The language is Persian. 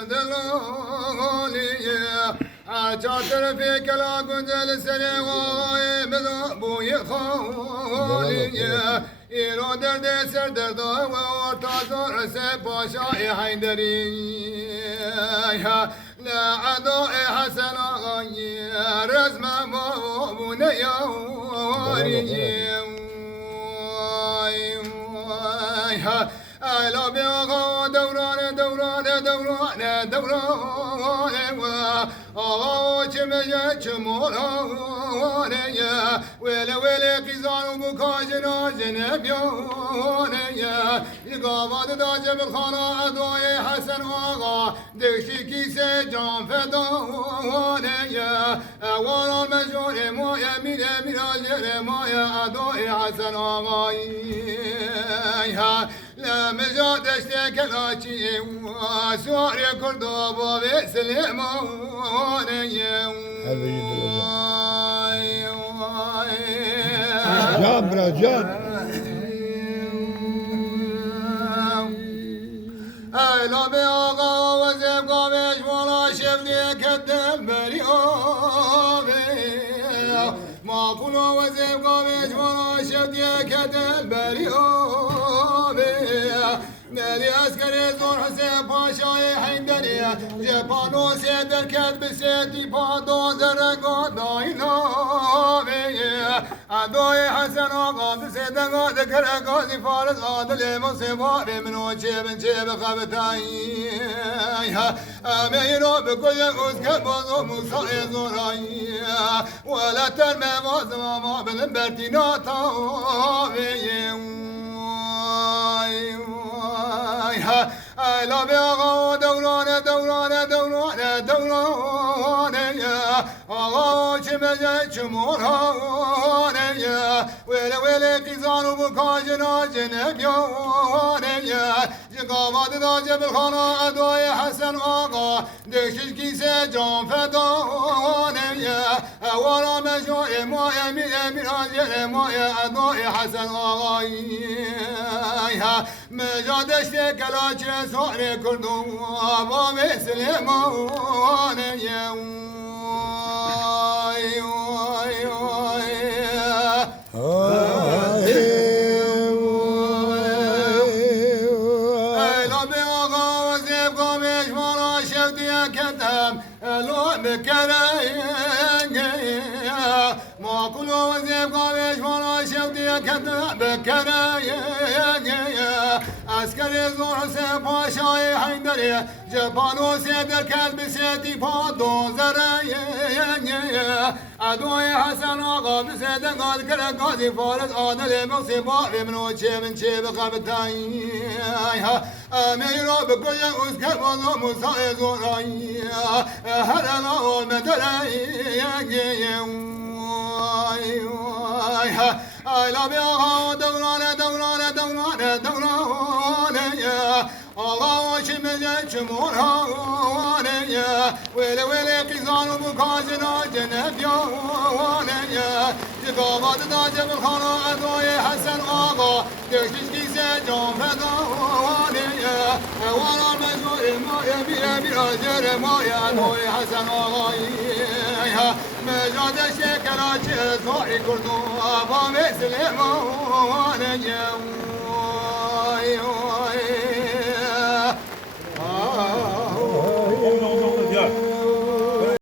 دلالية عشاتر في كلا قنجل سري وغاي بذبوي خالية إيرو درد سر درد وورتازور سباشا حيدري لا عدو حسن غاي رزم بنيا ألا بيغا دوران دوران دوران دوران وشمجة شمولان ولا ولا قزان بكاجنا جنبيان يقابل داجب الخانة أدوي حسن آغا دشي كيسة جان فدان وانا المجور مويا من الجر مويا أدوي حسن آغا لا مجاد اشتاق الاشي وسوار كردوبا بسليمان جان برا جان لا بيغا وزيب قامش ولا شفني كدم بريوبي ما قولوا وزيب قامش ولا شفني كدم بريوبي مالي عسكري زور حسين باشاي حيدري جبانو سيدر كتب سيدي بادو زرقو داينامي عدوي حسن آقا سيدر قاد كرقا زي فارس عادل مصيبا منو جيب جيب خبتاي أميرو بكل أسكر بازو موسى زوراي ولا ترمي وازما ما بلنبرتينا تاوي لا بيغا دوران دوران دوران دوران آغا شمجة شموران ويلي ويلي قزان وبكاجنا جنبيان جقابات داجب الخانة أدوي حسن آغا دشش كيسة جان فدان ورا مجوع مويا من الجر مويا أدوي حسن آغا مجادش كلاچ سوار کردو با مسلمان لو بكرين ما كلوا وزيب قامش ولا شوتي كذا بكرين عسكري زور حسين باشاي حيدري جبانو سيدر كلب سيدي بادو زري عدوي حسن آقا بسيدر قاد كرقازي فارس عادل مصيبا منو شيب شيب قبتاي أميرو بكل أسكر بازو موسى زوراي هرنا والمدري لا بيغا دوران دوران دوران دوران آغا شمجة شموران ويلي ويلي قزان وبكاجنا جنبيان جقابات داجب الخانة أدوي حسن آغا دشش كيسة جان فدان وانا المجور مويا بيا جر مويا أدوي حسن آغا مجاد الشكرات صاحي كردو أبا مسلمان